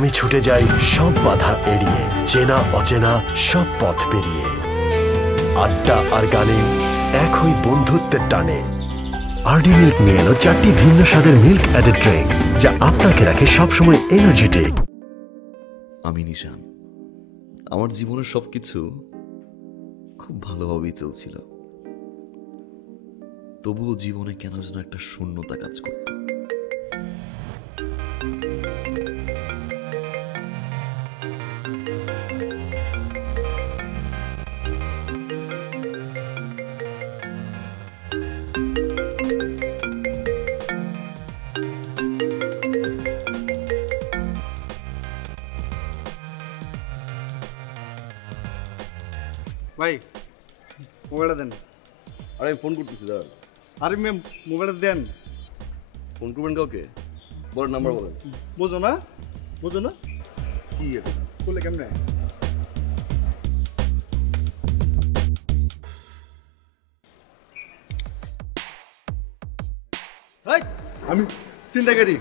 আমি ছুটে যাই সব বাধা এড়িয়ে, চেনা অচেনা সব পথ পেরিয়ে। আড্ডা আর গানে এক হই বন্ধুত্বের টানে। আরডি মিল্ক নিয়ে এলো 4টি ভিন্ন স্বাদের মিল্ক অ্যাডেড ড্রিঙ্কস, যা আপনাকে রাখে সবসময় এনার্জেটিক। আমি নিশান। আমার জীবনের সবকিছু খুব ভালোভাবেই চলছিল, তবুও জীবনে কেন যেন একটা শূন্যতা কাজ করত। ভাই মোবাইলটা দেন। আরে আমি ফোন করতেছি দাদা। আরে ম্যাম মোবাইলটা দেন। ফোন করবেন কাউকে? বড় নাম্বার বলেন। বুঝো না কি এটা বলে কেমনে? আমি চিন্তাকারী।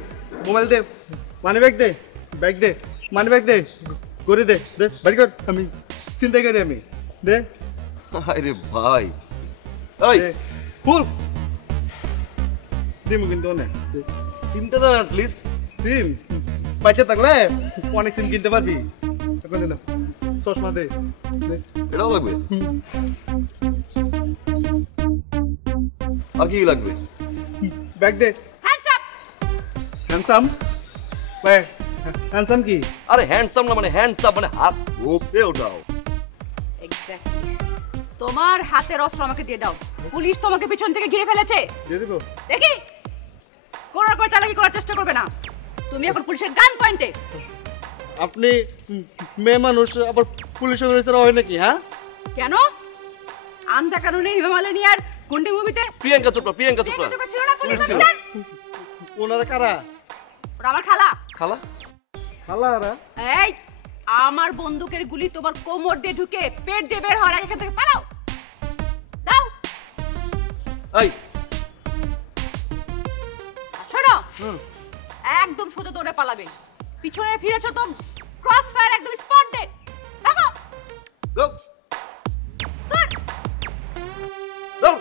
মোবাইল দে, মানি ব্যাগ দে, মানি ব্যাগ দে, করে দে বাড়ি কর। আমি চিন্তাকারী, আমি দে। আরে ভাই এই ফুল দিমু কিন্তু অনেক। সিমটা দেন অ্যাট লিস্ট। সিম বাচ্চা থাকলে অনেক সিম কিনতে পারবি। এখন দে না, চশমা দে। এটাও লাগবে? আর কি লাগবে? ব্যাগ দে। হ্যান্ডসাম ভাই, হ্যান্ডসাম কি? আরে হ্যান্ডসাম না, মানে হ্যান্ডসাম মানে হাত উপরে ওঠাও। এক্স্যাক্টলি। তোমার হাতের অস্ত্র আমাকে দিয়ে দাও। পুলিশ তোমাকে পিছন থেকে ঘিরে ফেলেছে। দিয়ে দেবো? দেখি কোন করে চালাকি করার চেষ্টা করবে না। তুমি এখন পুলিশের গান পয়েন্টে। আপনি মেয়ে মানুষ, আবার পুলিশ অফিসার হয় নাকি? হ্যাঁ কেন? আন্ধা কানুনে হিমালয়ানিয়ার গুন্ডি মুভিতে প্রিয়াঙ্কা চোপড়া ছিল না পুলিশ ছিল। অফিসার? ওনারা কারা? ওরা আমার খালা। খালারা? এই আমার বন্দুকের গুলি তোমার কোমর দিয়ে ঢুকে পেট দিয়ে বের হওয়ার আগে এখান থেকে পালাও। দাও। এই শোনো, একদম সোজা দৌড়ে পালাবে। পিছনে ফিরেছো তো ক্রস ফায়ার একদম স্পট ডেড। ভাগো। গো ধর। ধর।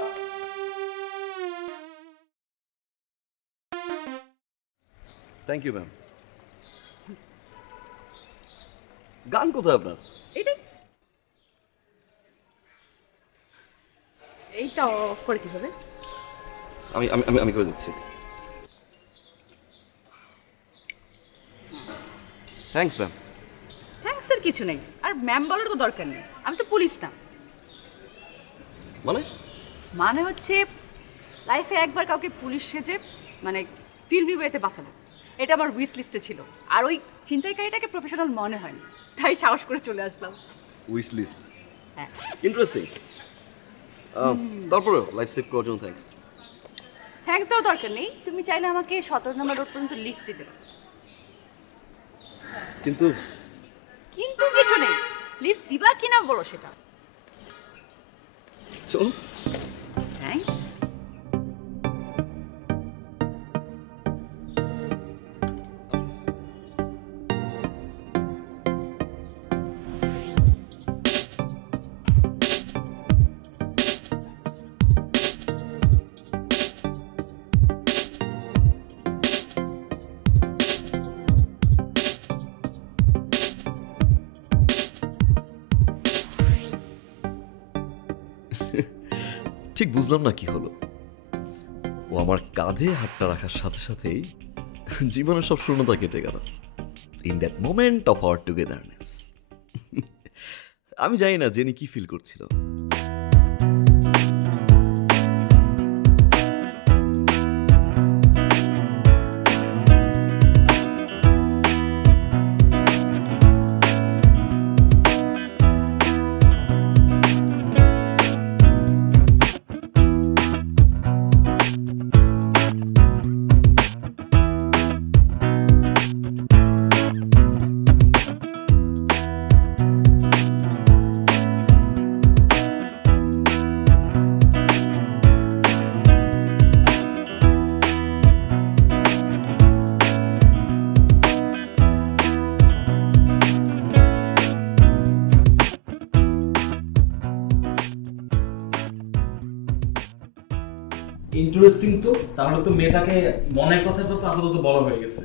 Thank you ma'am. গান কোথায় আপনার? এইটা অফ করে কিভাবে? আমি আমি আমি করে দিচ্ছি। Thanks ma'am. থ্যাঙ্কস এর কিছু নেই, আর ম্যাম বলার তো দরকার নেই। আমি তো পুলিশ না। মানে হচ্ছে লাইফে একবার কাউকে পুলিশ সেজে মানে ফিল্মি ওয়েতে বাঁচাবো, এটা আমার উইশ লিস্টে ছিল। আর ওই ছিনতাইকারীটাকে প্রফেশনাল মনে হয়নি, তাই সাহস করে চলে আসলাম। Wish list? হ্যাঁ। ইন্টারেস্টিং। তারপরে লাইফ সেভ করার জন্য থ্যাঙ্কস। থ্যাঙ্কস দেওয়ার দরকার নেই, তুমি চাইলে আমাকে 17 নম্বর রোড পর্যন্ত লিফট দিতে পারো। কিন্তু কিছু নেই, লিফট দিবা কিনা বলো সেটা। চলো। থ্যাঙ্কস। ঠিক বুঝলাম না কি হলো। ও আমার কাঁধে হাতটা রাখার সাথে সাথেই জীবনের সব শূন্যতা কেটে গেল। In that moment of our togetherness. আমি জানি না জেনি কি ফিল করছিল। ইন্টারেস্টিং তো। তাহলে তো মেয়েটাকে মনের কথা তো আপাতত বড় হয়ে গেছে।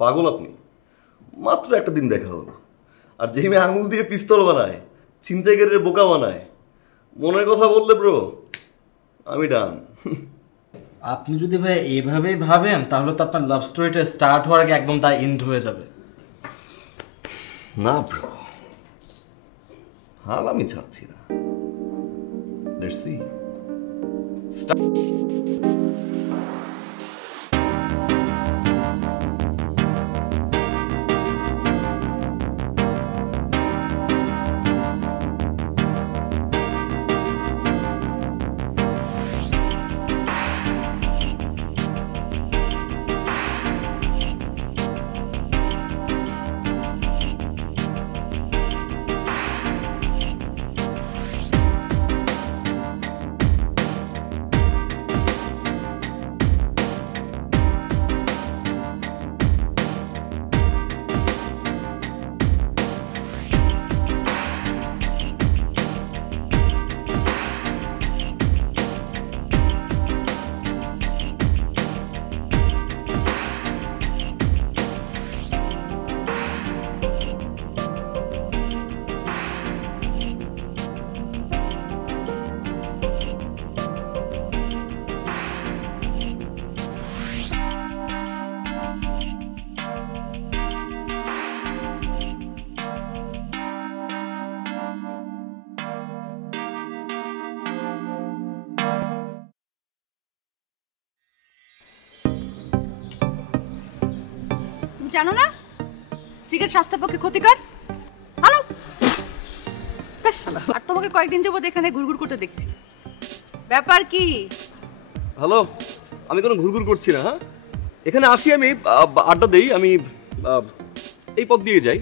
পাগল আপনি? মাত্র একটা দিন দেখা হলো, আর যে মেয়ে আঙুল দিয়ে পিস্তল বানায়, ছিনতাইকারীর বোকা বানায়, মনের কথা বললে ব্রো আমি ডান। আপনি যদি ভাই এইভাবেই ভাবেন তাহলে তো আপনার লাভ স্টোরিটা স্টার্ট হওয়ার আগে একদম তা এন্ড হয়ে যাবে। না ব্রো, হাল আমি ছাড়ছি না। Let's see. জানো না সিগারেট স্বাস্থ্যের পক্ষে ক্ষতিকর? হ্যালো, আর তোমাকে কয়েকদিন যাবত এখানে ঘুরঘুর করতে দেখছি, ব্যাপার কি? হ্যালো, আমি কোনো ঘুরঘুর করছি না। হ্যাঁ, এখানে আসি আমি, আড্ডা দেই, আমি এই পথ দিয়ে যাই।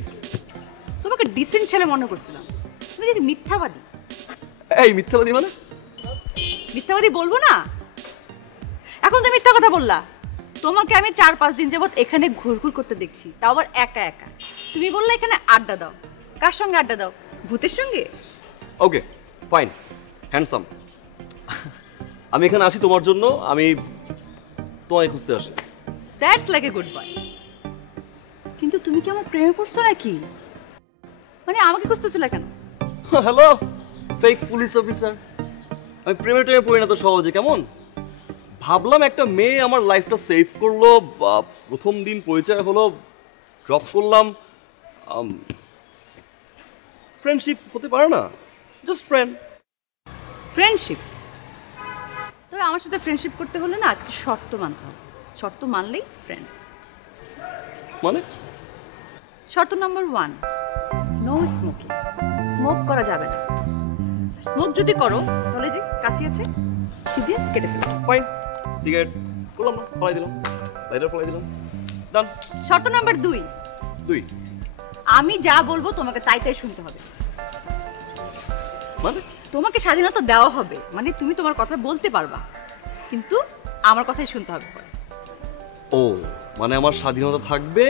তোমাকে ডিসেন্ট ছেলে মনে করছিলাম, তুমি যদি মিথ্যাবাদী। এই মিথ্যাবাদী মানে? মিথ্যাবাদী বলবো না, এখন তো মিথ্যা কথা বললা। তোমাকে আমি 4-5 দিন যাবত এখানে ঘুরঘুর করতে দেখছি, তাও আবার একা একা। তুমি বললে এখানে আড্ডা দাও, কার সঙ্গে আড্ডা দাও? ভূতের সঙ্গে? Okay fine, handsome. আমি এখানে আসি তোমার জন্য, আমি তোমায় খুঁজতে আসি। That's like a good boy. কিন্তু তুমি কি আমার প্রেমে পড়ছো নাকি? মানে আমাকে খুঁজতেছিলে কেন? হ্যালো ফেক পুলিশ অফিসার, আমি প্রেমে টেমে পড়ি না তো সহজে। কেমন ভাবলাম একটা মেয়ে আমার লাইফটা সেভ করলো, প্রথম দিন পরিচয় হলো, ড্রপ করলাম, ফ্রেন্ডশিপ হতে পারে না? Just friend. ফ্রেন্ডশিপ? তবে আমার সাথে ফ্রেন্ডশিপ করতে হলে না একটু শর্ত মানতে হবে, শর্ত মানলেই ফ্রেন্ডস। মানে? শর্ত নাম্বার 1, নো স্মোকিং। স্মোক করা যাবে না। স্মোক যদি করো তাহলে যে কাঁচি আছে চিবিয়ে কেটে ফেলো। ফাইন, সিগারেট করলাম না, ফলাই দিলাম, লাইটার ফলাই দিলাম, ডান। শর্ত নাম্বার 2, 2, আমি যা বলবো তোমাকে তাই তাই শুনতে হবে। মানে? তোমাকে স্বাধীনতা দেওয়া হবে, মানে তুমি তোমার কথা বলতে পারবা, কিন্তু আমার কথাই শুনতে হবে। ও মানে আমার স্বাধীনতা থাকবে,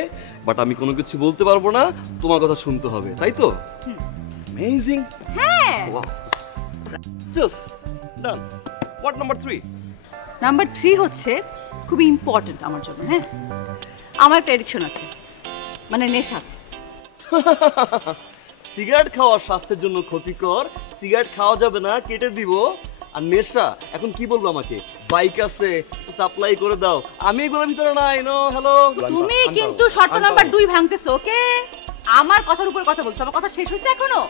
বাট আমি কোনো কিছু বলতে পারবো না, তোমার কথা শুনতে হবে, তাই তো? অ্যামেজিং। হ্যাঁ, just done. What number 3? Number 3 হচ্ছে খুবই ইম্পর্টেন্ট আমার জন্য। হ্যাঁ, আমার একটা এডিকশন আছে, মানে নেশা আছে। সিগারেট খাওয়া স্বাস্থ্যের জন্য ক্ষতিকর, সিগারেট খাওয়া যাবে না, কেটে দিব। আর নেশা, এখন কি বলবো আমাকে? বাইক আছে, সাপ্লাই করে দাও, আমি এগুলোর ভিতরে নাই। নো হ্যালো, তুমি কিন্তু শর্ত নাম্বার 2 ভাঙতেছো। ওকে, আমার কথার উপর কথা বলছো, আমার কথা শেষ হয়েছে এখনো?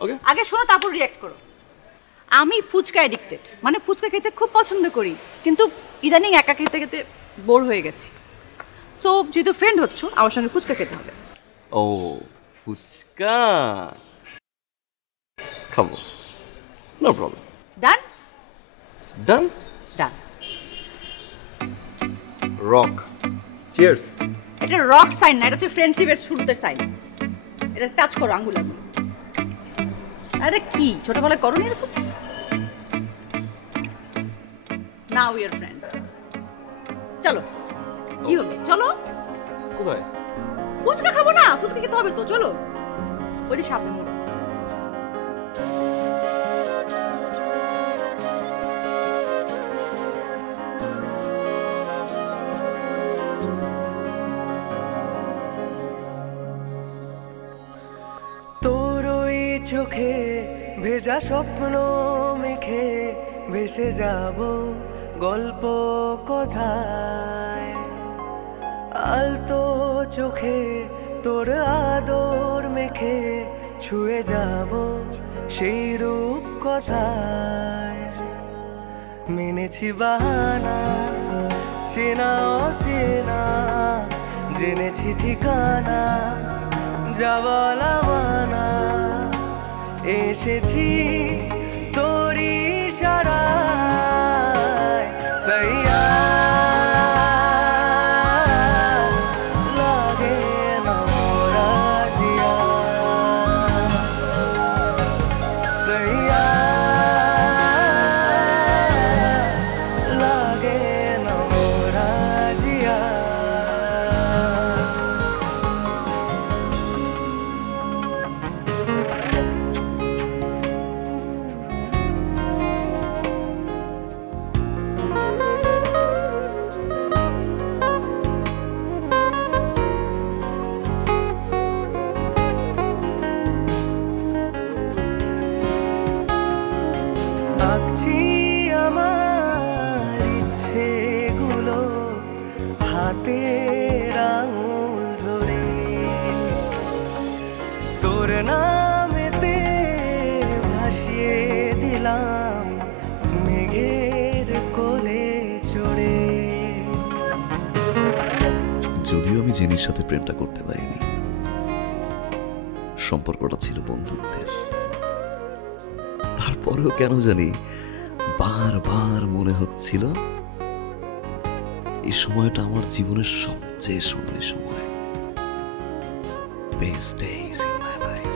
ওকে, আগে শোনো তারপর রিঅ্যাক্ট করো। আমি ফুচকা এডিক্টেড, মানে ফুচকা খেতে খুব পছন্দ করি, কিন্তু ইদানিং একা খেতে খেতে বোর হয়ে গেছি। সো যেহেতু ফ্রেন্ড হচ্ছ, আমার সঙ্গে ফুচকা খেতে হবে। ও ফুচকা খাবো, no problem. Done? Done. Done. Rock, cheers. এটা রক সাইন না, এটা হচ্ছে ফ্রেন্ডশিপের শুরুতে সাইন। এটা টাচ করো আঙ্গুল আঙ্গুল। আরে কি ছোটবেলায় করো নি এরকম? Now we are friends. চলো, কি হবে? চলো। কোথায়? ফুচকা খাবো না? ফুচকা খেতে হবে তো, চলো। ওই যে সামনে মোড়। চোখে ভেজা স্বপ্ন মেখে ভেসে যাব গল্প কথায় আলতো চোখে তোর আদর মেখে ছুঁয়ে যাব সেই রূপ কথায় মেনেছি বাহানা চেনা অচেনা জেনেছি ঠিকানা যা বলা মানা এসেছি তোরি ইশারায় সাইয়া লাগে না মোরা জিয়া সাইয়া লাগে না মোরা জিয়া আঁকছি আমার ইচ্ছেগুলো হাতের আঙুল ধরে তোর নামেতে ভাসিয়ে দিলাম মেঘের কোলে চড়ে যদিও আমি জেনির সাথে প্রেমটা করতে পারিনি, সম্পর্কটা ছিল বন্ধুত্বের। তারপরেও কেন জানি বারবার মনে হচ্ছিল এই সময়টা আমার জীবনের সবচেয়ে সোনালী সময়, best days in my life.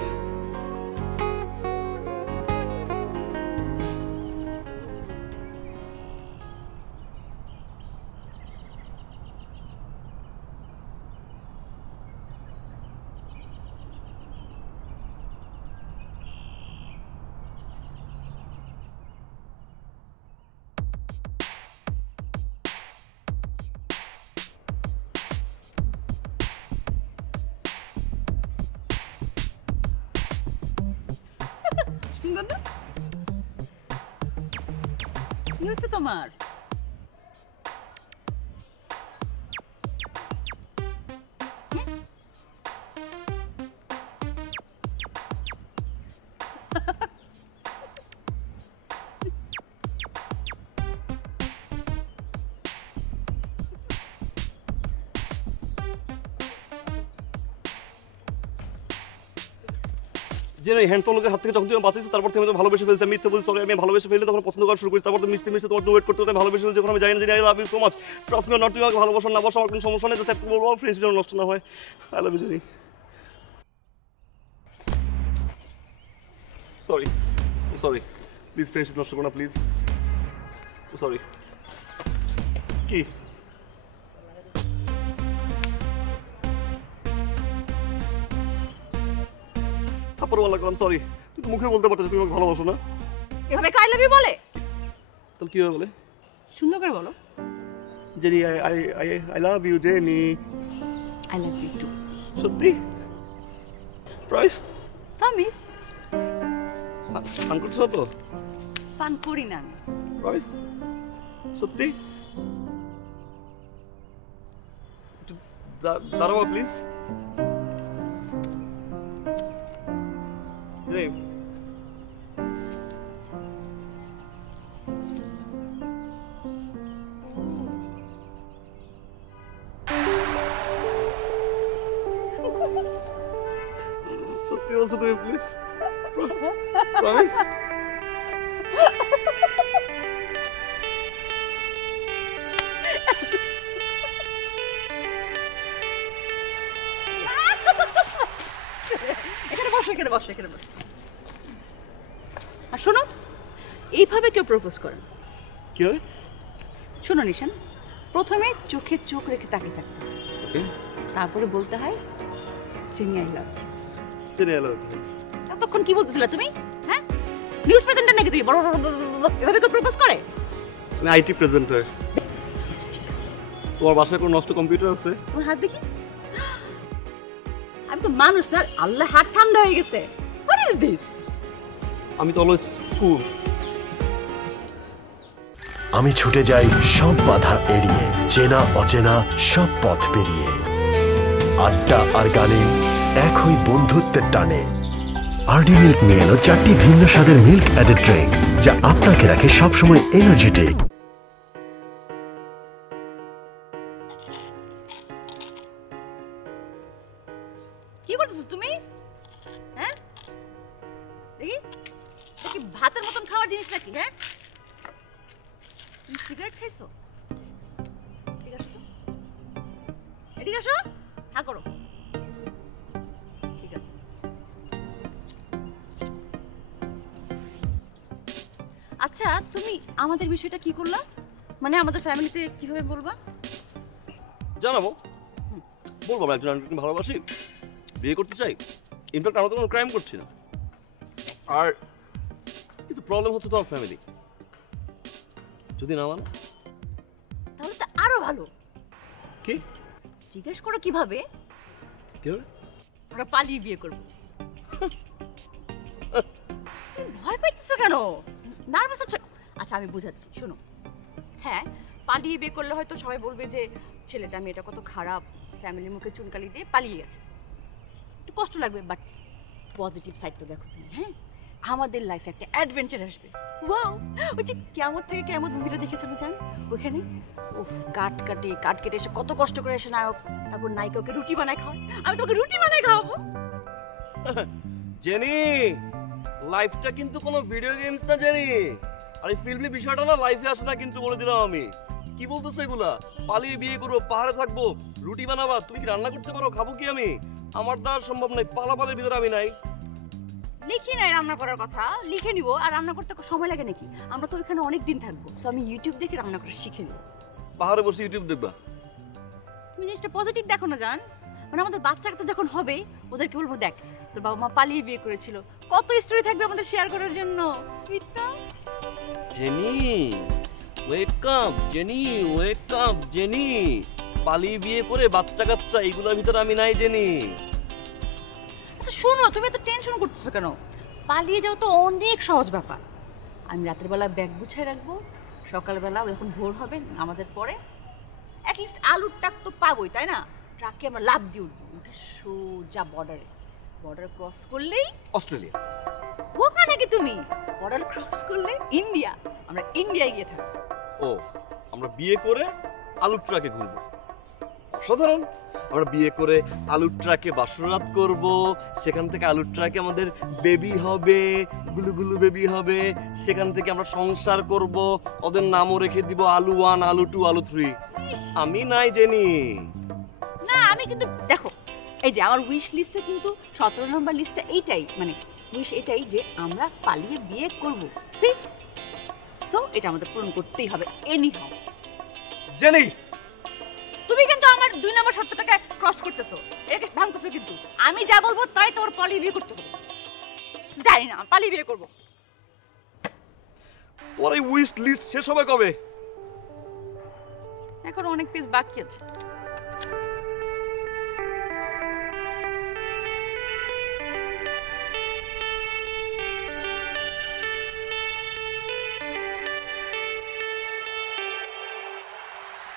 কি হচ্ছে তোমার? যে এই হ্যান্ডফোন লোকের হাত থেকে যখন তুমি বাঁচাইছো তারপর তুমি তো ভালোবেসে ফেলছে, মিথ্যে বলছি সরি আমি ভালোবেসে ফেলি, তখন পছন্দ করা শুরু করেছি, তারপর তুমি মিশতে মিশতে তোমার ওয়েট করতে করতে ভালোবেসে ফেলছি, যখন আমি জানি না I love you so much, trust me not, তুমি আমাকে ভালোবাসো না বাসো আমার কোনো সমস্যা নেই, চ্যাট করবো ফ্রেন্ডস যেন নষ্ট না হয়, I love you Jenny. Sorry sorry please friendship নষ্ট করো না প্লিজ, সরি। কি থাপ্পড় বলা করলাম সরি, তুই তো মুখে বলতে পারছিস তুমি আমাকে ভালোবাসো না, এভাবে আই লাভ ইউ বলে? তাহলে কি হবে বলে? সুন্দর করে বলো। Jenny I I I I love you Jenny. I love you too. সত্যি? প্রাইস? প্রমিস। ফান করছো তো? ফান করি না আমি। প্রাইস? সত্যি? দাঁড়াও প্লিজ। সত্যি বলছো তুমি প্লিজ? প্রমিস? এখানে বসো এখানে বসো এখানে বসো। আর শোনো, এইভাবে কেউ প্রপোজ করেন? কি হয়? শোনো নিশান, প্রথমে চোখে চোখ রেখে তাকিয়ে থাকতে হয়, তারপরে বলতে হয় Jenny I love you. Jenny I love you. তখন কি বলতেছিলে তুমি? হ্যাঁ, নিউজ প্রেজেন্টার নাকি তুমি? বড় এভাবে কেউ প্রপোজ করে? আমি আইটি প্রেজেন্টার। তোমার বাসায় কোনো নষ্ট কম্পিউটার আছে? তোমার হাত দেখি। আমি তো মানুষ না, আল্লাহ হাত ঠান্ডা হয়ে গেছে। What is this? আমি তো অলওয়েজ কুল। আমি ছুটে যাই সব বাধা এড়িয়ে, চেনা অচেনা সব পথ পেরিয়ে। আড্ডা আর গানে এক হই বন্ধুত্বের টানে। আরডি মিল্ক নিয়ে এলো 4টি ভিন্ন স্বাদের মিল্ক অ্যাডেড ড্রিঙ্কস, যা আপনাকে রাখে সবসময় এনার্জেটিক। কি করতেছো তুমি? হ্যাঁ দেখি দেখি ভাতের মতন খাওয়ার জিনিস নাকি? হ্যাঁ তুমি সিগারেট খাইছো? এদিকে আসো তো, এদিকে আসো। হ্যাঁ করো, ঠিক আছে। আচ্ছা তুমি আমাদের বিষয়টা কি করলা? মানে আমাদের ফ্যামিলিতে কিভাবে বলবা? জানাবো, বলবো আমরা একজন আরেকজনকে ভালোবাসি, বিয়ে করতে চাই। ইনফ্যাক্ট আমরা তো কোনো ক্রাইম করছি না। আর কিন্তু প্রবলেম হচ্ছে তোমার ফ্যামিলি যদি না মানে। তাহলে তো আরো ভালো। কি জিজ্ঞেস করো কিভাবে? কিভাবে? আমরা পালিয়ে বিয়ে করবো। তুমি ভয় পাইতেছো কেন? নার্ভাস হচ্ছে? আচ্ছা আমি বুঝাচ্ছি, শোনো। হ্যাঁ, পালিয়ে বিয়ে করলে হয়তো সবাই বলবে যে ছেলেটা মেয়েটা কত খারাপ, ফ্যামিলির মুখে চুনকালি দিয়ে পালিয়ে গেছে, একটু কষ্ট লাগবে। বাট পজিটিভ সাইডটা দেখো তুমি। হ্যাঁ, আমাদের লাইফে একটা অ্যাডভেঞ্চার আসবে। ওয়াও, ওই যে কিয়ামত থেকে কিয়ামত মুভিটা দেখেছো না জান? ওখানে উফ কাট কেটে এসে কত কষ্ট করে এসে নায়ক, তারপর নায়িকাকে রুটি বানায় খাওয়ায়। আমি তোকে রুটি বানায় খাওয়াবো। জেনি, লাইফটা কিন্তু কোনো ভিডিও গেমস না জেনি। আর এই ফিল্মি বিষয়টা না লাইফে আসে না কিন্তু, বলে দিলাম আমি। কি বলতেছে এগুলা? পালিয়ে বিয়ে করবো, পাহাড়ে থাকবো, রুটি বানাবা। তুমি কি রান্না করতে পারো? খাবো কি আমি? আমার দ্বারা সম্ভব নাই, পালাপালের ভিতরে আমি নাই। লিখি নাই রান্না করার কথা, লিখে নিব। আর রান্না করতে সময় লাগে নাকি? আমরা তো এখানে অনেক দিন থাকবো, সো আমি ইউটিউব দেখে রান্না করা শিখে নিব। পাহাড়ে বসে ইউটিউব দেখবা? তুমি জিনিসটা পজিটিভ দেখো না জান। মানে আমাদের বাচ্চাটা যখন হবে ওদেরকে বলবো, দেখ তোর বাবা মা পালিয়ে বিয়ে করেছিল, কত স্টোরি থাকবে আমাদের শেয়ার করার জন্য। সুইটটা Jenny, wake up Jenny, wake up Jenny. পালিয়ে বিয়ে করে বাচ্চা কাচ্চা এইগুলোর ভিতরে আমি নাই জেনি। আচ্ছা শোনো, তুমি এত টেনশন করতেছো কেন? পালিয়ে যাও তো অনেক সহজ ব্যাপার। আমি রাতের বেলা ব্যাগ গুছিয়ে রাখবো, সকালবেলা যখন ভোর হবে আমাদের পরে অ্যাটলিস্ট আলুর টাক তো পাবোই, তাই না? ট্রাকে আমরা লাভ দিয়ে উঠবো, উঠে সোজা বর্ডারে। বর্ডার ক্রস করলেই অস্ট্রেলিয়া। বোকা নাকি তুমি? বর্ডার ক্রস করলে ইন্ডিয়া, আমরা ইন্ডিয়ায় গিয়ে থাকবো। ও, আমরা বিয়ে করে আলুর ট্রাকে ঘুরবো। অসাধারণ। আমরা বিয়ে করে আলুর ট্রাকে বাসরাত করব, সেখান থেকে আলুর ট্রাকে আমাদের বেবি হবে, গুলুগুলু বেবি হবে। সেখান থেকে আমরা সংসার করব, ওদের নামও রেখে দিব আলু 1, আলু 2, আলু 3। আমি নাই জেনি। না আমি কিন্তু দেখো, এই যে আমার উইশ লিস্টে কিন্তু 17 নম্বর লিস্টটা এইটাই, মানে উইশ এটাই যে আমরা পালিয়ে বিয়ে করব। সি সো এটা আমাদের পূরণ করতেই হবে এনি হাউ। জেনি, তুমি কিন্তু আমার 2 নম্বর শর্তটাকে ক্রস করতেছো, এটাকে ভাঙতেছো কিন্তু। আমি যা বলবো তাই তোমার পালিয়ে বিয়ে করতে হবে। জানি না পালিয়ে বিয়ে করব। ওর এই উইশ লিস্ট শেষ হবে কবে? এখন অনেক পেজ বাকি আছে।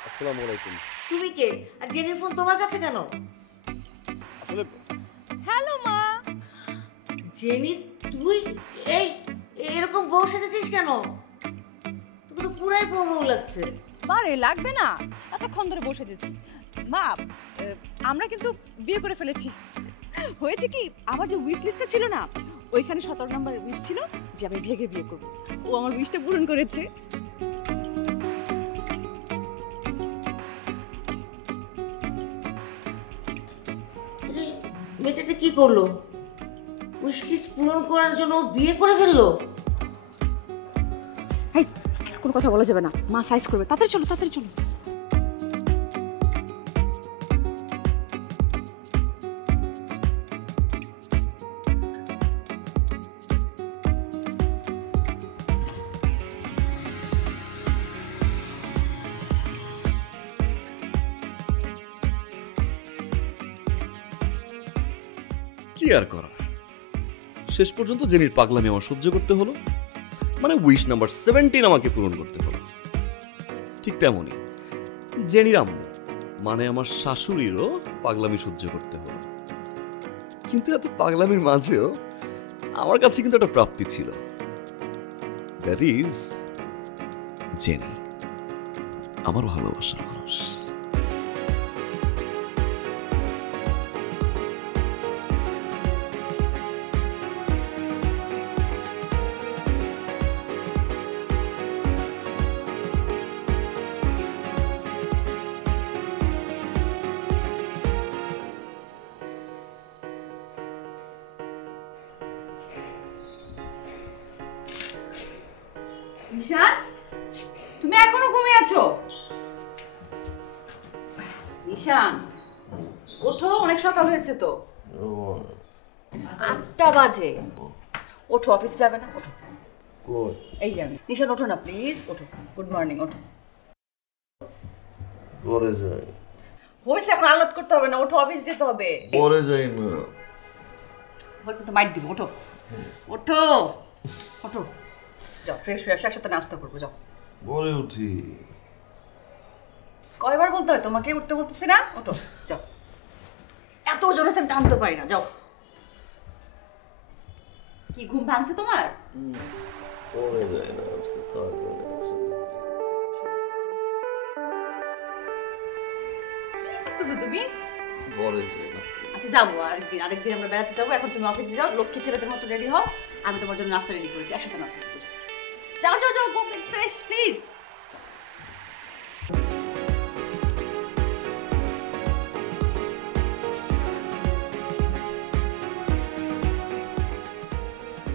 আসসালামু আলাইকুম। তুমি কে? আর জেনির ফোন তোমার কাছে কেন? আসলে হ্যালো মা। জেনি তুই এই এরকম বউ সেজেছিস কেন? তোকে তো পুরাই বউ লাগছে। বারে লাগবে না, এতক্ষণ ধরে বসে গেছি। মা আমরা কিন্তু বিয়ে করে ফেলেছি। হয়েছে কি, আমার যে উইশ লিস্টটা ছিল না, ওইখানে 17 নম্বরের উইশ ছিল যে আমি ভেগে বিয়ে করব। ও আমার উইশটা পূরণ করেছে। মেয়েটা কি করলো? উইশ লিস্ট পূরণ করার জন্য বিয়ে করে ফেললো? এই কোনো কথা বলা যাবে না, মা সাইজ করবে। তাড়াতাড়ি চলো, তাড়াতাড়ি চলো। কি আর করার, শেষ পর্যন্ত জেনির পাগলামি আমার সহ্য করতে হলো, মানে উইশ নাম্বার 17 আমাকে পূরণ করতে হলো। ঠিক তেমনই জেনির আম্মু মানে আমার শাশুড়িরও পাগলামি সহ্য করতে হলো। কিন্তু এত পাগলামির মাঝেও আমার কাছে কিন্তু একটা প্রাপ্তি ছিল, দ্যাট ইজ জেনি, আমার ভালোবাসার মানুষ। নিশান, তুমি এখনো ঘুমিয়ে আছো? নিশান ওঠো, অনেক সকাল হয়েছে তো। 8টা বাজে। ওঠো, অফিস যাবে না? ওঠো। এই যে আমি। নিশান ওঠো না প্লিজ, ওঠো। গুড মর্নিং, ওঠো। পরে যাই। হয়েছে, এখন আলাদ করতে হবে না, ওঠো, অফিস যেতে হবে। পরে যাই না। বলতে তো মাইট দিব, ওঠো ওঠো ওঠো। যাও, ফ্রেশ হয়ে আসো, একসাথে নাস্তা করবো, যাও। পরে উঠি। কয়বার বলতে হয় তোমাকে? উঠতে বলতেছি না? ওঠো, যাও। এত ওজন আছে আমি টানতে পারি না, যাও। কি ঘুম ভাঙছে তোমার? পরে যাই না, আজকে থাক। তুমি পরে যাই না। আচ্ছা যাবো, আরেকদিন আমরা বেড়াতে যাবো। এখন তুমি অফিসে যাও, লক্ষ্মী ছেলেদের মতো রেডি হও। আমি তোমার জন্য নাস্তা রেডি করেছি, একসাথে নাস্তা করবো। যাও যাও যাও, গো গেট ফ্রেশ প্লিজ।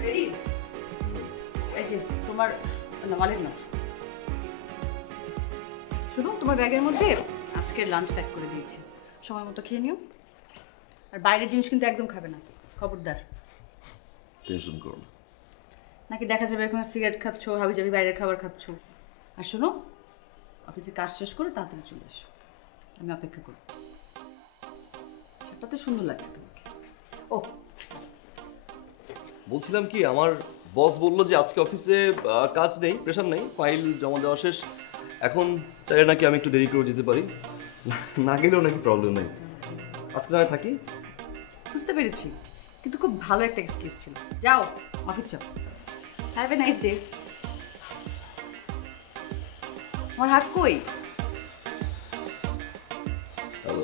রেডি? এই যে তোমার মালিক না, শুনো, তোমার ব্যাগের মধ্যে আজকের লাঞ্চ প্যাক করে দিয়েছি, সময় মতো খেয়ে নিও। আর বাইরের জিনিস কিন্তু একদম খাবে না, খবরদার। টেনশন করো না। নাকি দেখা যাবে এখন সিগারেট খাচ্ছ, হাবি যাবি বাইরের খাবার খাচ্ছ। আর শোনো, অফিসে কাজ শেষ করে তাড়াতাড়ি চলে এসো, আমি অপেক্ষা করব। শার্টটাতে সুন্দর লাগছে তোমাকে। ও বলছিলাম কি, আমার বস বললো যে আজকে অফিসে কাজ নেই, প্রেশার নেই, ফাইল জমা দেওয়া শেষ। এখন চাইলে নাকি আমি একটু দেরি করে যেতে পারি, না গেলেও নাকি প্রবলেম নেই। আজকে না থাকি। বুঝতে পেরেছি, কিন্তু খুব ভালো একটা এক্সকিউজ ছিল। যাও, অফিস যাও। Have a nice day. আমার হাত কই? হ্যালো,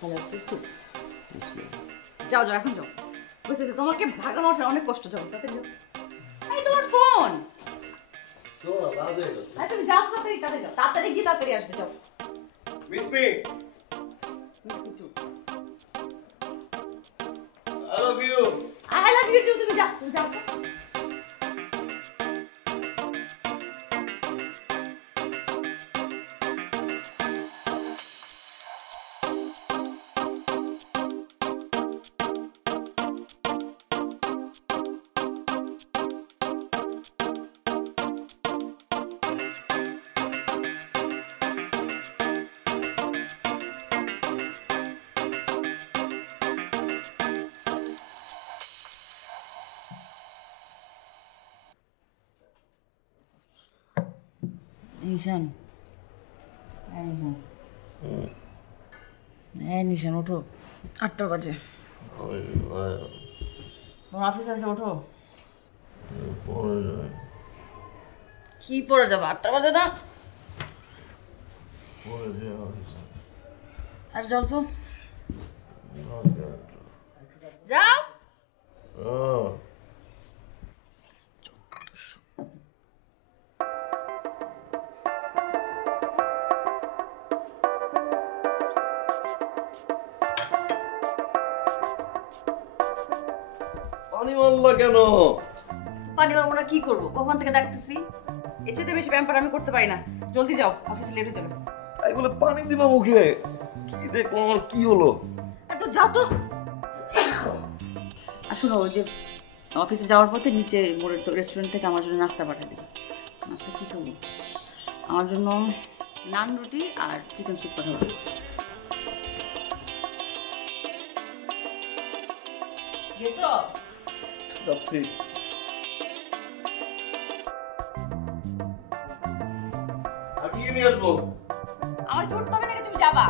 হ্যালো, যাও যাও, এখন যাও। বুঝতেছো, তোমাকে ভাগানো অনেক কষ্ট। যাও, তাতে যাও। এই তোমার ফোন। তুমি যাও, তাড়াতাড়ি তাড়াতাড়ি যাও, তাড়াতাড়ি গিয়ে তাড়াতাড়ি আসবে, যাও। Miss me, I love you. I love you too. তুমি যাও, তুমি যাও। নিশান, নিশান ওঠো, 8টা বাজে। তোমার অফিস আছে, ওঠো। পরে যাই। কি পরে যাবো? 8টা বাজে না? পরে যাই। আর যাও তো, যাও। পানি মারলা কেন? পানি মারবো না, কি করবো? কখন থেকে ডাকতেছি। এর চেয়ে বেশি ব্যাপার আমি করতে পারি না। জলদি যাও, অফিসে লেট হয়ে যাবে। তাই বলে পানি দিবা মুখে? কি দেখলাম, আমার কি হলো? তো যাও তো। আর শোনো, ওই যে অফিসে যাওয়ার পথে নিচে মোড়ের রেস্টুরেন্ট থেকে আমার জন্য নাস্তা পাঠিয়ে দেবে। নাস্তা কী খাবো? আমার জন্য নান রুটি আর চিকেন স্যুপ পাঠাবো। গেছো? খাচ্ছি। আর কি নিয়ে আসবো? আমার কি উঠতে হবে নাকি তুমি যাবা?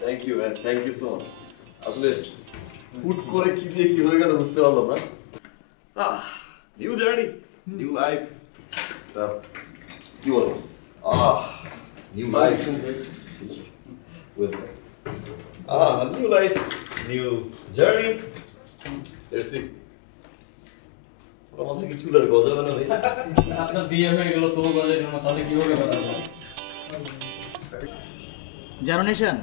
Thank you man, thank you so much. আসলে হুট করে কি দিয়ে কি হয়ে গেল বুঝতে পারলাম না। New journey, new life. কি বলো? New life, new life, new journey. Let's see. আমার থেকে চুলের গজাবে না ভাই। আপনার বিয়ে হয়ে গেল তো গজাই না, তাহলে কি হবে কথা? জানো নিশান,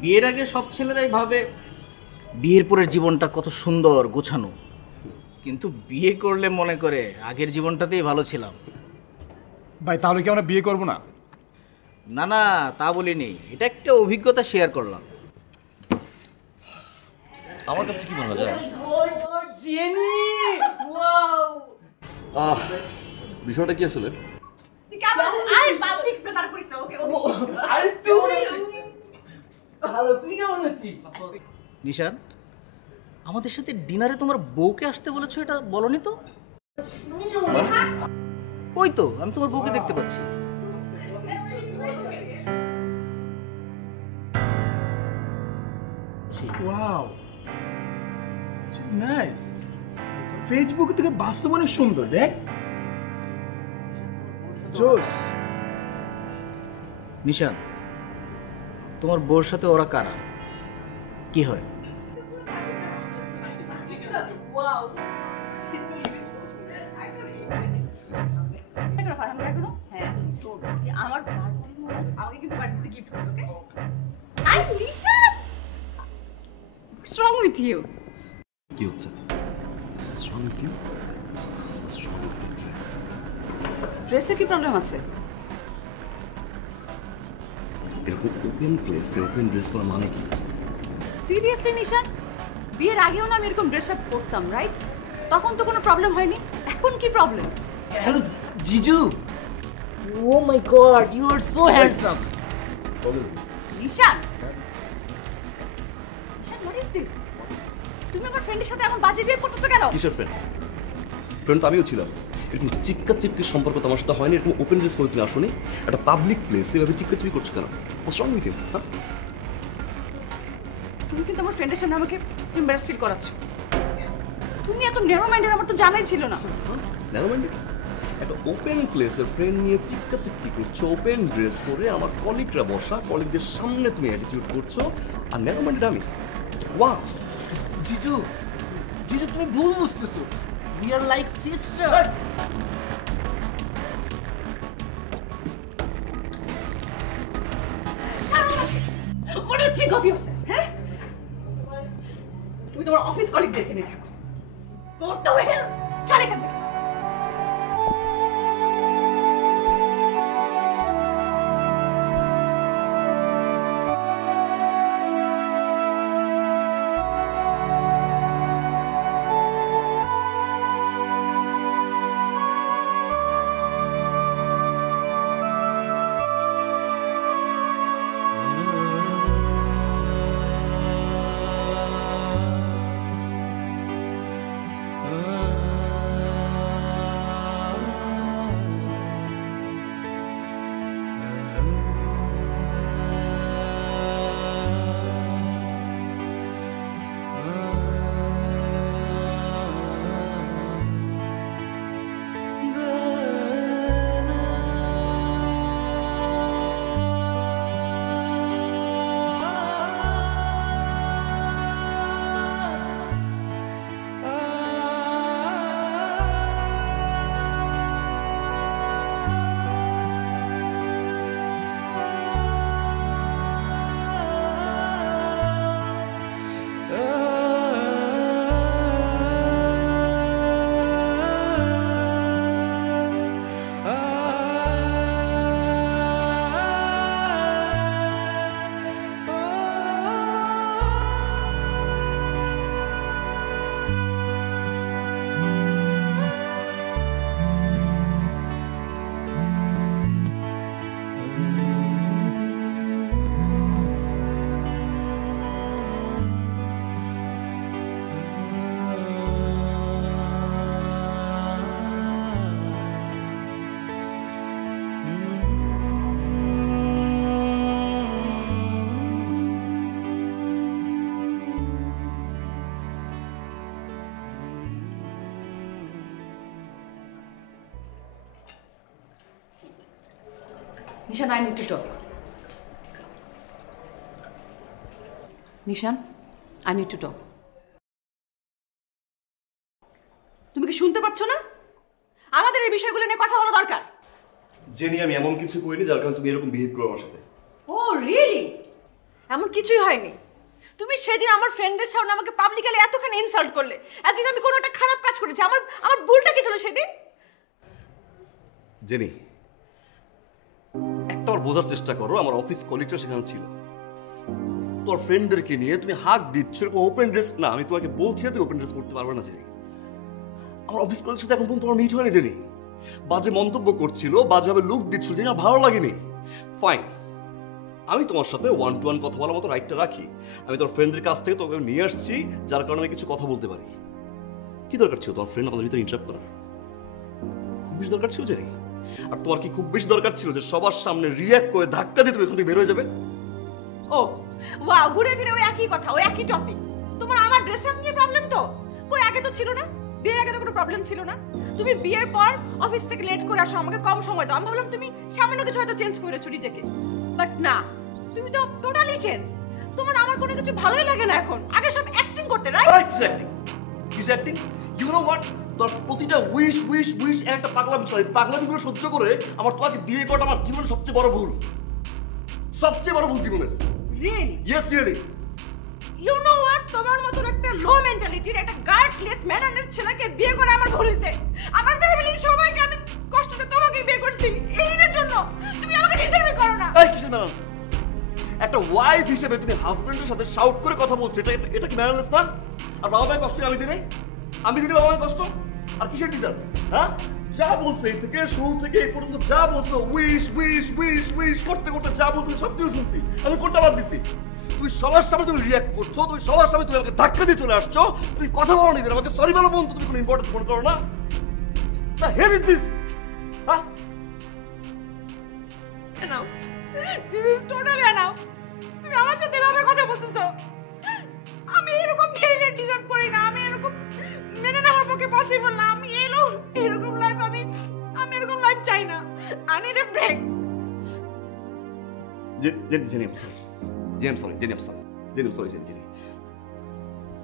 বিয়ের আগে সব ছেলেরাই ভাবে বিয়ের পরের জীবনটা কত সুন্দর গোছানো, কিন্তু বিয়ে করলে মনে করে আগের জীবনটাতেই ভালো ছিলাম। ভাই তাহলে কি আমরা বিয়ে করবো না? না না, তা বলিনি, এটা একটা অভিজ্ঞতা শেয়ার করলাম। আমার কাছে কি মনে হয় বিষয়টা কি আসলে? তুই কেমন আরে পাবলিক প্রেসার করিস না। ওকে ওকে আরে তুই ভালো, তুই কেমন আছিস? নিশান, আমাদের সাথে ডিনারে তোমার বউকে আসতে বলেছো, এটা বলনি তো? ওই তো আমি তোমার বউকে দেখতে পাচ্ছি। Wow, she is nice. Facebook থেকে বাস্তব অনেক সুন্দর, দেখ। জোস। নিশান, তোমার বউর সাথে ওরা কারা, কি হয়? ওয়াও এগুলো ফারাম এগুলো হ্যাঁ তুই আমার আমাকে কিন্তু বার্থডে গিফট করবে। Okay I Nisha, what's wrong with you? কি হচ্ছে? What's wrong with you? What's wrong with your dress? ড্রেসে কি প্রবলেম আছে? এরকম ওপেন প্লেসে ওপেন ড্রেস পরা মানে কি? সিরিয়াসলি নিশান, বিয়ের আগেও না আমি এরকম ড্রেস আপ করতাম, রাইট? তখন তো কোনো প্রবলেম হয়নি, এখন কি প্রবলেম? হ্যালো জিজু, oh my God, you are so handsome. Nishan, Nishan what is this? তুমি আমার ফ্রেন্ডের সাথে এমন বাজে বিয়ে করতেছো কেন? কিসের ফ্রেন্ড? ফ্রেন্ড তো আমিও ছিলাম। এরকম চিক্কা চিপকির সম্পর্ক তোমার সাথে হয়নি। এরকম ওপেন ড্রেস করে তুমি আসোনি, একটা পাবলিক প্লেস এভাবে চিক্কা চিপি করছো কেন? What's wrong with you? হ্যাঁ, তুমি কিন্তু আমার ফ্রেন্ডের সামনে আমাকে এমবারাস ফিল করাচ্ছ। তুমি এত ন্যারো মাইন্ডের আমার তো জানাই ছিল না। Narrow minded? একটা ওপেন প্লেসে ফ্রেন্ড নিয়ে চিক্কা চিপকি করছো, ওপেন ড্রেস পরে আমার কলিগরা বসা, কলিগদের সামনে তুমি অ্যাটিটিউড করছো, আর ন্যারো মাইন্ডেড আমি? ওয়াও জিজু, জিজু তুমি ভুল বুঝতেছো। We are like sister. What do you think of yourself? হ্যাঁ? তুমি তোমার অফিস কলিগদেরকে নিয়ে থাকো। Go to hell! চল এখান থেকে। ah Nishan, I need to talk. Nishan, I need to talk. তুমি কি শুনতে পাচ্ছ না? আমাদের এই বিষয়গুলো নিয়ে কথা বলা দরকার। জেনি, আমি এমন কিছু করিনি যার কারণে তুমি এরকম বিহেভ করো আমার সাথে। ও রিয়েলি? এমন কিছুই হয়নি। তুমি সেদিন আমার ফ্রেন্ডের সামনে আমাকে পাবলিকলি এতখানি ইনসাল্ট করলে, আজ আমি কোনো একটা খারাপ কাজ করেছি। আমার ভুলটা কি ছিল সেদিন? জেনি, একটা বার বোঝার চেষ্টা করো, আমার অফিস কলিগটা সেখানে ছিল। তোর ফ্রেন্ডদেরকে নিয়ে তুমি হাক দিচ্ছ এরকম ওপেন ড্রেস। না, আমি তোমাকে বলছি না তুই ওপেন ড্রেস পড়তে পারবে না জেনি। আমার অফিস কলিগের সাথে এখন পর্যন্ত তোমার মিট হয়নি জেনি। বাজে মন্তব্য করছিল, বাজেভাবে লুক দিচ্ছিল, জেনি আমার ভালো লাগেনি। ফাইন, আমি তোমার সাথে 1-to-1 কথা বলার মতো রাইটটা রাখি। আমি তোর ফ্রেন্ডদের কাছ থেকে তোকে নিয়ে আসছি যার কারণে আমি কিছু কথা বলতে পারি। কি দরকার ছিল তোমার ফ্রেন্ড আমাদের ভিতরে ইন্টারাপ্ট করার? খুব বেশি দরকার ছিল জেনি? আর তোমার কি খুব বেশি দরকার ছিল যে সবার সামনে রিঅ্যাক্ট করে ধাক্কা দিয়ে তুমি এখান থেকে বের হয়ে যাবে? ও ওয়াও, ঘুরে ফিরে ওই একই কথা, ওই একই টপিক। তোমার আমার ড্রেস আপ নিয়ে প্রবলেম তো? কই আগে তো ছিল না? বিয়ের আগে তো কোনো প্রবলেম ছিল না। তুমি বিয়ের পর অফিস থেকে লেট করে আসো, আমাকে কম সময় দাও। আমি ভাবলাম তুমি সামান্য কিছু হয়তো চেঞ্জ করেছো নিজেকে, বাট না, তুমি তো টোটালি চেঞ্জ। তোমার আমার কোনো কিছু ভালোই লাগে না এখন। আগে সব অ্যাক্টিং করতে, right? Kiss acting? You know what, তোর প্রতিটা উইশ উইশ উইশ একটা পাগলামি চলে। পাগলামিগুলো সহ্য করে আমার তোমাকে বিয়ে করাটা আমার জীবনের সবচেয়ে বড় ভুল, সবচেয়ে বড় ভুল জীবনের। Really? Yes really. You know what, তোমার মতন একটা লো মেন্টালিটির, একটা গার্ডলেস ম্যানারের ছেলেকে বিয়ে করে আমার ভুল হয়েছে। আমার ফ্যামিলির সবাইকে আমি কষ্টে তোমাকে বিয়ে করছি এইটার জন্য। তুমি আমাকে ডিজার্ভই করো না। এই কিসের ম্যানারলেস? একটা ওয়াইফ হিসেবে তুমি হাজবেন্ডের সাথে শাউট করে কথা বলছো, এটা কি ম্যানারলেস না? আর বাবা মায়ের কষ্ট আমি দিই? আমি দিই বাবা মায়ের কষ্ট? আর কিসের ডিজার্ভ? হ্যাঁ, যা বলছো এই থেকে শুরু থেকে এই পর্যন্ত যা বলছো, উইশ উইশ উইশ উইশ করতে করতে যা বলছো সব কিছু শুনছি। আমি কোনটা বাদ দিছি? তুই সবার সামনে তুমি রিঅ্যাক্ট করছো, তুমি সবার সামনে তুমি আমাকে ধাক্কা দিয়ে চলে আসছো, তুমি কথা বলো নিবে, আমাকে সরি বলো বন্ধু, তুমি কোনো ইম্পর্টেন্স মনে করো না? The hell is this? হ্যাঁ, enough, this is totally enough. তুমি আমার সাথে এভাবে কথা বলতেছো? আমি এরকম বিহেভিয়ার ডিজার্ভ করি না। আমি এরকম মেনে নেওয়ার পক্ষে পসিবল না। আমি এরকম লাইফ আমি এরকম লাইফ চাই না। I need a break. Jenny, I'm sorry. Jenny, I'm sorry. Jenny, I'm sorry. Jenny, I'm sorry, Jenny.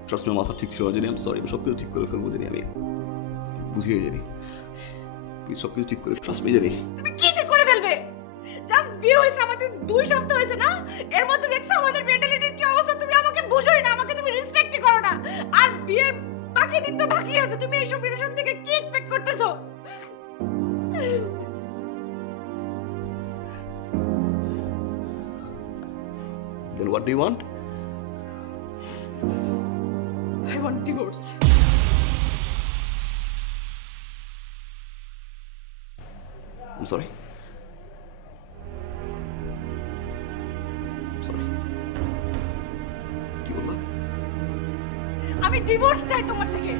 Trust me, মাথা ঠিক ছিল না, Jenny, I'm sorry. আমি সব কিছু ঠিক করে ফেলবো, Jenny. আমি বুঝিয়ে Jenny. প্লিজ সব কিছু ঠিক করে, trust me, Jenny. তুমি কি ঠিক করে ফেলবে? জাস্ট বিয়ে হয়েছে আমাদের 2 সপ্তাহ হয়েছে না? এর মধ্যে দেখছো আমাদের মেন্টালিটির কি অবস্থা? তুমি আমাকে বুঝোই না, আমাকে তুমি রেসপেক্টই করো না। আর বিয়ের বাকি দিন তো বাকি আছে। তুমি এইসব রিলেশন থেকে কি এক্সপেক্ট করতেছো? Then what do you want? I want divorce. I'm sorry. I'm sorry. কি বললা? আমি ডিভোর্স চাই তোমার থেকে।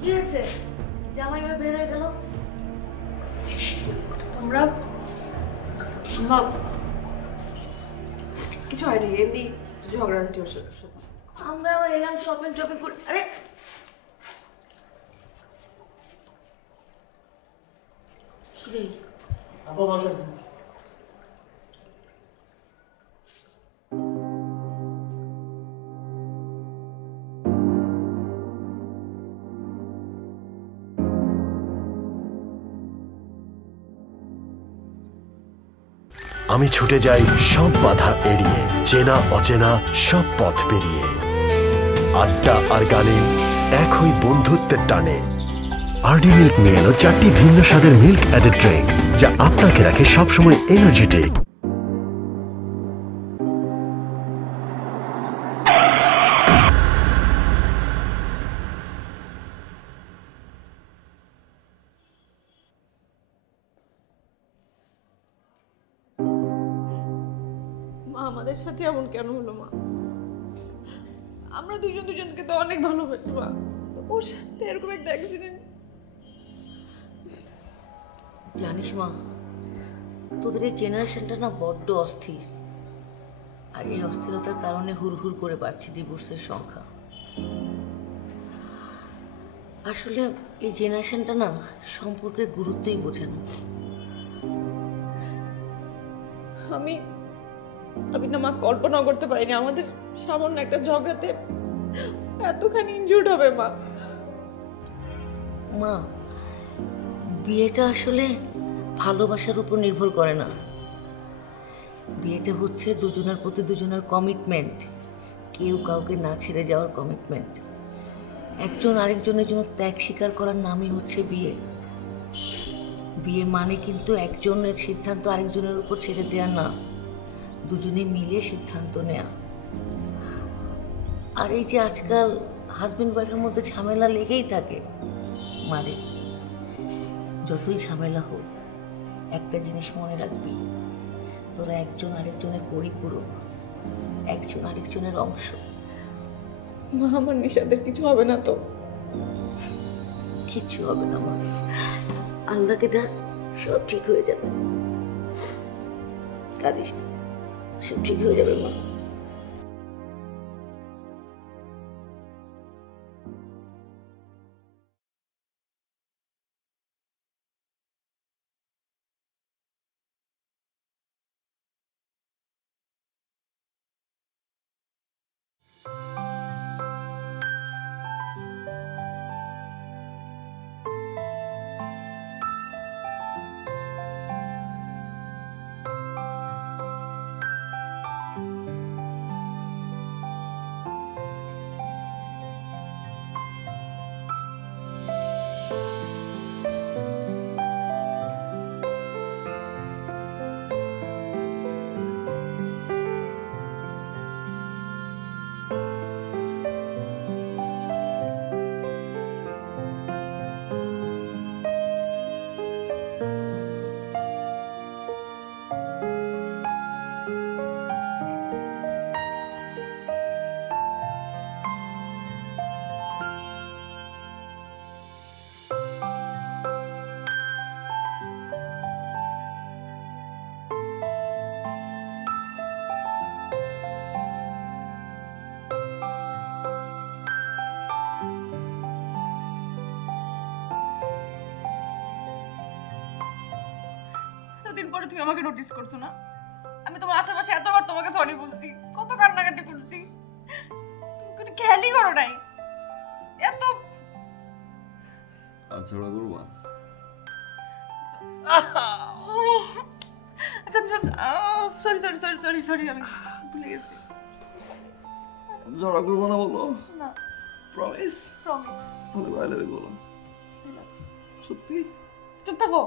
কি হয়েছে? জামাই ভাই বের হয়ে গেল। তোমরা কিছু হয়নি, এমনি ঝগড়াঝাটি ওর সাথে। আমরা এলাম শপিং টপিং করে। আরে কি রে? আপা বসেন। আমি ছুটে যাই সব বাধা এড়িয়ে, চেনা অচেনা সব পথ পেরিয়ে। আড্ডা আর গানে এক হই বন্ধুত্বের টানে। আরডি মিল্ক নিয়ে এলো 4টি ভিন্ন স্বাদের মিল্ক অ্যাডেড ড্রিঙ্কস, যা আপনাকে রাখে সবসময় এনার্জেটিক। মা, আমাদের সাথে এমন কেন হলো? মা, আমরা দুজন দুজনকে তো অনেক ভালোবাসি মা। ওর সাথে এরকম একটা অ্যাক্সিডেন্ট। জানিস মা, তোদের এই জেনারেশনটা না বড্ড অস্থির, আর এই অস্থিরতার কারণে হুড় করে বাড়ছে ডিভোর্সের সংখ্যা। আসলে এই জেনারেশনটা না সম্পর্কের গুরুত্বই বোঝে না। আমি না মা কল্পনা করতে পারিনি আমাদের সামান্য একটা ঝগড়াতে এতখানি ইনজুর্ড হবে মা। মা, বিয়েটা আসলে ভালোবাসার উপর নির্ভর করে না। বিয়েটা হচ্ছে দুজনের প্রতি দুজনের কমিটমেন্ট, কেউ কাউকে না ছেড়ে যাওয়ার কমিটমেন্ট। একজন আরেকজনের জন্য ত্যাগ স্বীকার করার নামই হচ্ছে বিয়ে। বিয়ে মানে কিন্তু একজনের সিদ্ধান্ত আরেকজনের উপর ছেড়ে দেওয়া না, দুজনে মিলে সিদ্ধান্ত নেয়া। আর এই যে আজকাল হাজব্যান্ড ওয়াইফের মধ্যে ঝামেলা লেগেই থাকে, মানে যতই ঝামেলা হোক একটা জিনিস মনে রাখবি, তোরা একজন আরেকজনের পরিপূরক, একজন আরেকজনের অংশ। মা, আমার নিশাদের কিছু হবে না তো? কিচ্ছু হবে না মা, আল্লাহকে ডাক, সব ঠিক হয়ে যাবে। কাঁদিস না, সব ঠিক হয়ে যাবে মা। এতদিন পরে তুমি আমাকে নোটিস করছো না? আমি তোমার আশেপাশে এতবার তোমাকে সরি বলছি, কত কান্নাকাটি করছি, তুমি কোনো খেয়ালই করো নাই। এত ঝগড়া করবা? Sorry sorry sorry sorry sorry, আমি ভুলে গেছি। ঝগড়া করবো না বলো? না। প্রমিস? প্রমিস। তাহলে বাইরে বলো। সত্যি? চুপ থাকো।